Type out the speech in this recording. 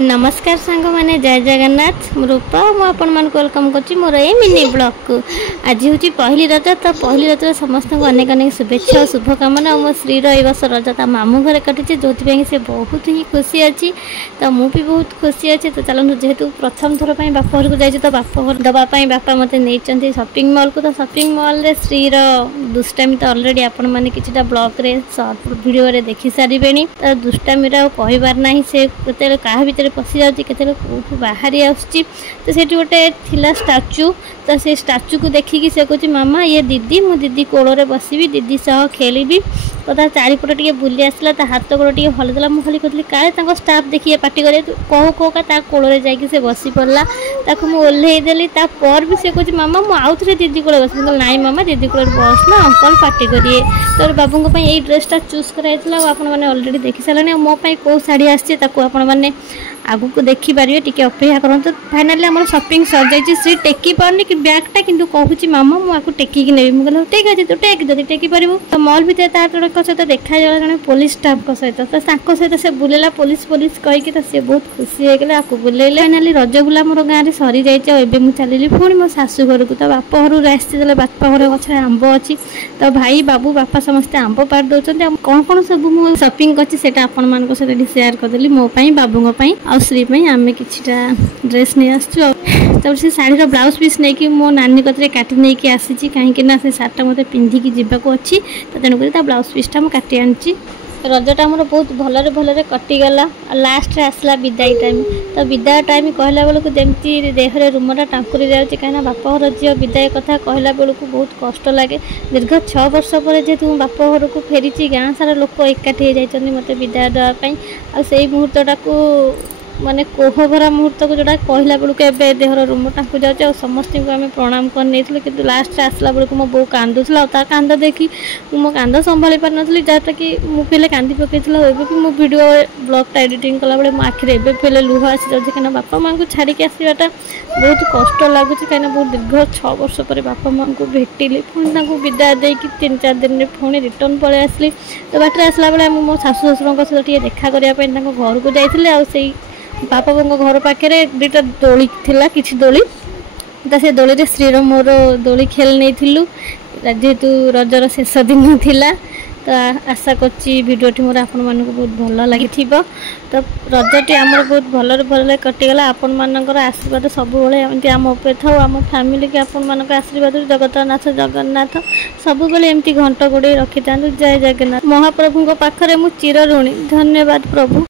नमस्कार सांग मैंने जय जगन्नाथ रूपा मुझे वेलकम कर मोर ये मिनी ब्लॉग को आज हूँ पहली रज तो पहली रज समस्त को अनेक अनेक शुभेच्छा और शुभकामना। मो श्री रस रज ता मामू घर कटी जो से बहुत ही खुशी अच्छी तो मुझे बहुत खुशी अच्छी। तो चलते जेहेतु प्रथम थर पर बाप घर को जाइए तो बाप घर दवापाई बापा मत नहीं शॉपिंग मॉल को। तो शॉपिंग मॉल रे श्री दुष्टामी तो अलरेडी आपण मैंने कि ब्लॉग रे शॉर्ट वीडियो देखी सारे तो दुष्टामी कहबार ना से क्या भितर पशि जाऊँ बाहरी आसुच्ची। तो से गोटे थिला स्टाच्यू तो से स्टाच्यू को देखिकी से कहूँ मामा ये दीदी मु दीदी कोଳରେ बसबी दीदी सह खेलिबी। तो ता चारिपट टे बुली आसला ता हाथ गोड़ टे हलदेला मु खाली कहली काले स्टाफ देखिए पार्टी करे कह कह ता कोଳରେ जाइए से बसी पड़ला ताकू मु ओल्हेई देली तापर भी से कहूँ मामा मु आउ थे दीदी कोळे बस नाई मामा दीदी कोळे बस ना अंकल पार्टी करिए। तो बाबू यही ड्रेसटा चूज कराइला आपण मैंने अलरेडी देखी सारे मो कौ शाढ़ी आसी आपण मैंने आगु को देखिपारे टी अपेक्षा करूँ। तो फाइनाली आम शॉपिंग सर जाइए सी टेकी पारनी कि बैगटा कि कहूँ मामा मुझे टेकिक नेबी मुझे ठीक अच्छे तू टेक जब टेकी पारू। तो मॉल भितर तार सहित देखा जड़े पुलिस स्टाफ सहित तो सहित से बुलेला पुलिस पुलिस कहीकि तो सी बहुत खुशी होगा आपको बुलेले। फाइनाली रज बुला मोर गाँव में सरी जाइए मुझे चलिली पुणी मो शाशु घर को। तो बाप घर आसी बापा घर गचर आंब अच्छी तो भाई बाबू बापा समस्ते आंब पार दौरान कौन कौन सब मुझे शॉपिंग कर आपण सहित सेयार करदेली मोपाई बाबूंपाई आ श्री आम किटा ड्रेस नहीं आसचु। तब से शाढ़ीर ब्लाउज पीस नहीं कि मो नानी कतरे काटी नहीं कि आसी कहीं से सार्टा मत पिंधिकी जीवाक अच्छी तो तेणुक ब्लाउज पीसटा मुझे काटी आनी। रजटा मोर बहुत भलरे भलरे कटिगला लास्ट आसला विदाई टाइम। तो विदाय टाइम कहला बेलू जमी देहरे रूमटा टांकुरी जाऊँगी कहीं बाप घर झील विदाय कथा कहला बेलू बहुत कष्ट लगे। दीर्घ 6 वर्ष पर जेहेतु बाप घर को फेरी गाँ सारा लोक एकाठी हो जाती मत विदाय देवाई आई मुहूर्तटा को माने कोहभरा मुहूर्त को जोड़ा कहला बेलू के देहर रूम टाँग जाऊँचे और समस्त को आम प्रणाम कर नहीं कि लास्ट आसला बेलू मो बो कांदुला ता कांद देखी मो कांद संभाली पार नी जहाँटा कि मु पहले कांदी पकई मो वीडियो ब्लॉगटा एडिटिंग कला बेले मो आखिरे पहले लुह आसी जाऊँगी कहीं बापा माँ को छाड़ी आसवाटा बहुत कष्ट लगुच कहीं बहुत दीर्घ 6 वर्ष पर बापा माँ को भेटिली पुणी विदाय देकी 3-4 दिन में पुणी रिटर्न पलि आसली। तो बाटर आसला बेले मो शाशु शशुर सहित देखा करने घर को जाइए बापा बों घर पाखे दुटा दोली थिला किछि दोली तो से दोली श्रीर मोर दोली खेल नहीं जेहेतु रजर शेष दिन थिला। तो आशा करची भिडियोटी मोर आपण मानक बहुत भल लगी। तो रजटी आमर बहुत भल भल कटिगला। आपण मानकर आशीर्वाद सब एमती आम उपर था आम फैमिली के आपण मानक आशीर्वाद जगतनाथ जगन्नाथ सब एमती घंट गोड़े रखी था। जय जगन्नाथ। महाप्रभु पाखरे मु चिर ऋणी। धन्यवाद प्रभु।